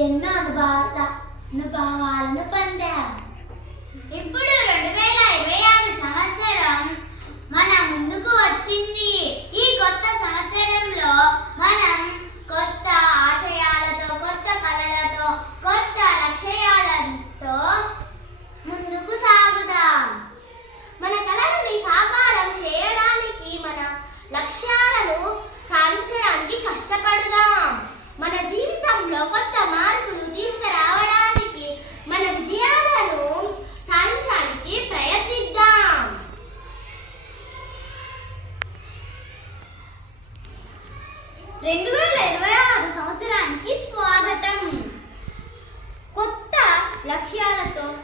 ఎన్నో అనుభవాలను పొందాం. ఇప్పుడు 2026 సంవత్సరం మన ముందుకు వచ్చింది. ఈ కొత్త సంవత్సరంలో మనం కొత్త ఆశయాలతో, కొత్త కలలతో, కొత్త లక్ష్యాలతో ముందుకు సాగుదాం. మన కలలని సాకారం చేయడానికి, మన లక్ష్యాలను సాధించడానికి కష్టపడదాం. మన జీవితంలో కొత్త మార్పులు తీసుకురావడానికి, మన విజయాలను సాధించడానికి ప్రయత్నిద్దాం. 2026 సంవత్సరానికి స్వాగతం. కొత్త లక్ష్యాలతో